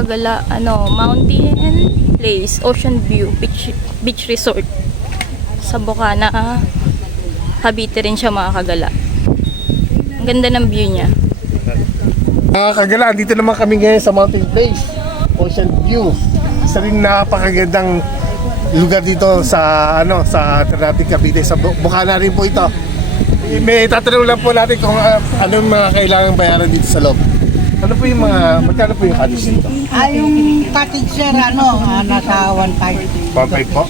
kagala, mountain place, ocean view, beach resort. Sa Bocana, Cavite rin siya mga kagala. Ang ganda ng view niya. Mga kagala, dito naman kami ngayon sa mountain place, ocean view. Isa rin napakagandang lugar dito sa Ternate, Cavite. Sa Bocana rin po ito. May tatanong lang po natin kung ano yung mga kailangang bayaran dito sa loob. Ano po yung magkano po yung cottage dito? Yung cottage sir, nasa 1.5. 1.5 po?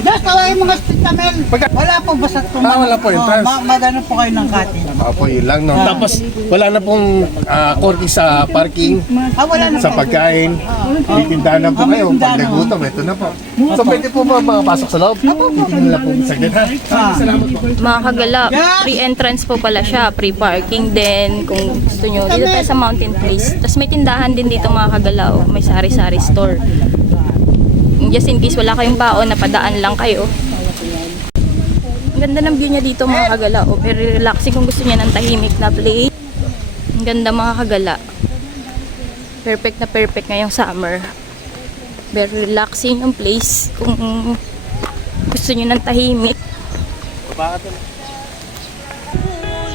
Basta yung mga street namin, wala po basta tumakas. Wala po entrance. Magano po kayo ng cottage. Po, yun lang, no? Tapos, wala na pong korte sa parking, Wala na sa po. pagkain. Titindahan na po kayo. Pag nagutom, ito na po. So, pwede po ba makapasok sa loob? Titingnan lang po saglit, ha? Salamat po. Mga kagala, free entrance po pala siya, free parking din kung gusto nyo. Dito tayo sa mountain place. Tapos may tindahan din dito mga kagala, may sari-sari store. Just in case wala kayong baon, napadaan lang kayo. Ang ganda ng view niya dito mga kagala. Very relaxing kung gusto niya ng tahimik na place. Ang ganda mga kagala. Perfect na perfect ngayong summer. Very relaxing yung place kung gusto niyo ng tahimik.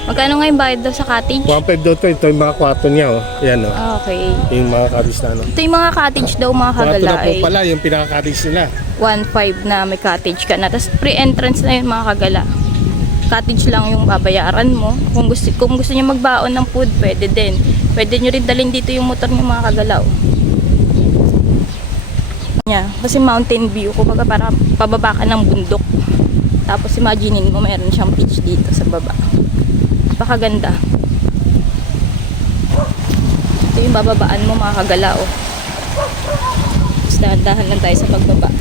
Magkano nga yung bayad daw sa cottage? 1.5 daw to. Ito yung mga kwarto niya, oh. Yan, oh. Okay. Yung mga cottage na, no? Ito yung mga cottage daw mga Kwarto kagala na po ay pala, yung pinaka-cottage nila. 1.5 na may cottage ka na. Tapos pre-entrance na yun mga kagala. Cottage lang yung babayaran mo. Kung gusto niyo magbaon ng food, pwede din. Pwede nyo rin dalhin dito yung motor niyo mga kagalaw. Yeah, kasi mountain view. Kumbaga para pababa ka ng bundok. Tapos imaginein mo meron siyang beach dito sa baba. Napakaganda. Ito yung bababaan mo mga kagalaw. Tapos dahan-dahan lang tayo sa pagbaba.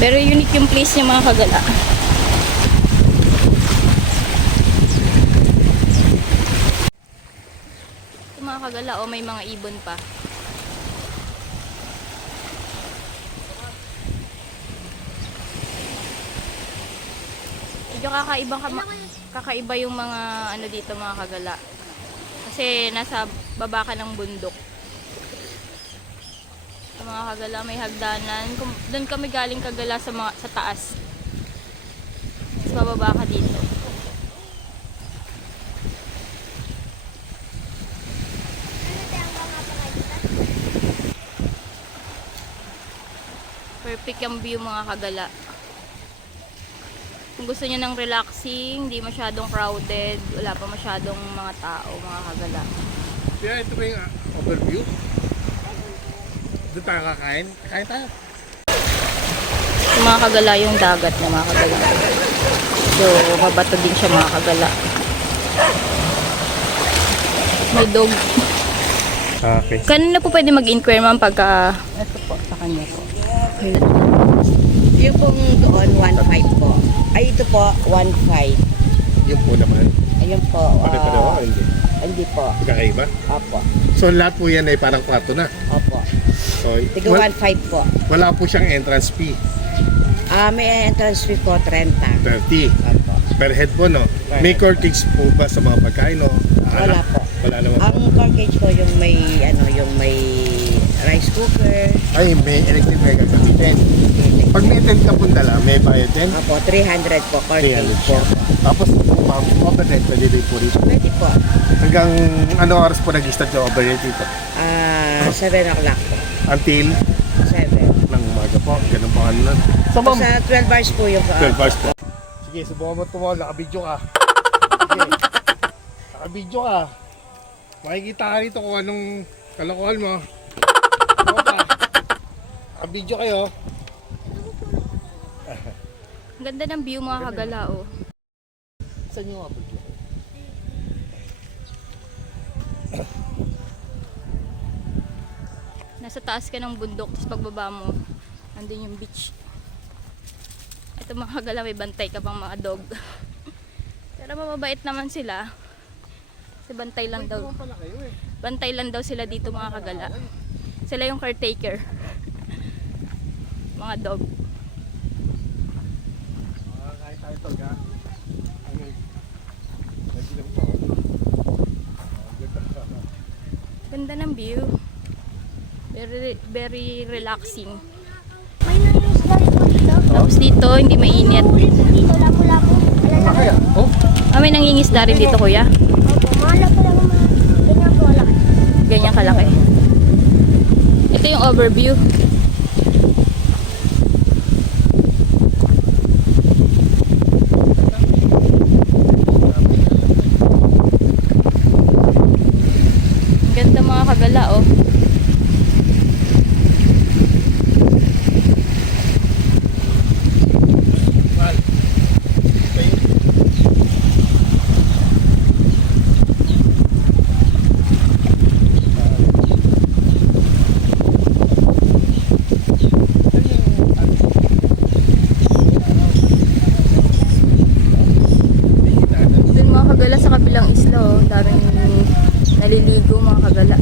Pero unique yung place niya mga kagala. Ito mga kagala, may mga ibon pa. Medyo kakaiba yung mga dito mga kagala. Kasi nasa baba ka ng bundok. Mga kagala, may hagdanan. Doon kami galing kagala sa taas. Tapos bababa ka dito. Perfect yung view mga kagala. Kung gusto niyo ng relaxing, hindi masyadong crowded, wala pa masyadong mga tao, mga kagala. Yeah, ito ba yung overview? Doon tayo kakain? Kakain tayo. Yung mga kagala yung dagat na mga kagala. So, mabato din siya mga kagala. May dog. Okay. Kanina po pwede mag-inquire ma'am pagka... Ito po, sa kanya po. Okay. Yung pong doon, 1.5 po. Ay, ito po, 1.5. Yun po naman. Ayun po. Pare-pareho, hindi. Hindi po. Kakaiba? Opo. So lahat po yan ay parang kwarto na. Opo. So, Tiga 1.5 po. wala po siyang entrance fee. May entrance fee po, 30. 30. Opo. Per head po, no? May corkage po ba sa mga pagkain, no? Wala po. Wala naman po. Ang corkage po yung may, yung may rice cooker. Ay, may electric may gagamitin. Pag may tent ka po dala, may bayad din. Opo, 300 po, corkage. 300 po. Tapos, overnight, pwede rin po rito. Pwede po. Hanggang ano oras po nag-start yung overnight dito? 7 o'clock po. Until 7. ng umaga po. Ganun po ano lang. So, ma'am, Sa 12 hours po yung 12 hours po. Sige, subukan mo tumawag. Naka-video ka. Sige. Naka-video ka. Makikita ka rito kung anong kalokohan mo. Ano ba? Naka-video kayo. Ang ganda ng view mga kagala oh. Saan yung video? Nasa taas ka ng bundok, tapos pagbaba mo, andun yung beach. Ito mga kagala, may bantay ka pang mga dog. Pero mababait naman sila. Kasi bantay lang daw. Bantay lang daw sila dito mga kagala. Sila yung caretaker. Mga dog. Kahit tayo ito, ha? Ano yun? Nagsilang po. Ganda. Ganda ng view. Very, very relaxing. May nangyayos po dito. Tapos dito, hindi mainit. Dito, lapu-lapu. Ano kaya? Oh, May nangingisda rin dito, kuya. Opo, mga lapu-lapu mga ganyan po wala. Ganyan kalaki. Ito yung overview. Ang ganda mga kagala, oh. mahal. Okay. Dun mga kagala sa kabilang isla, oh. Daming naliligo mga kagala.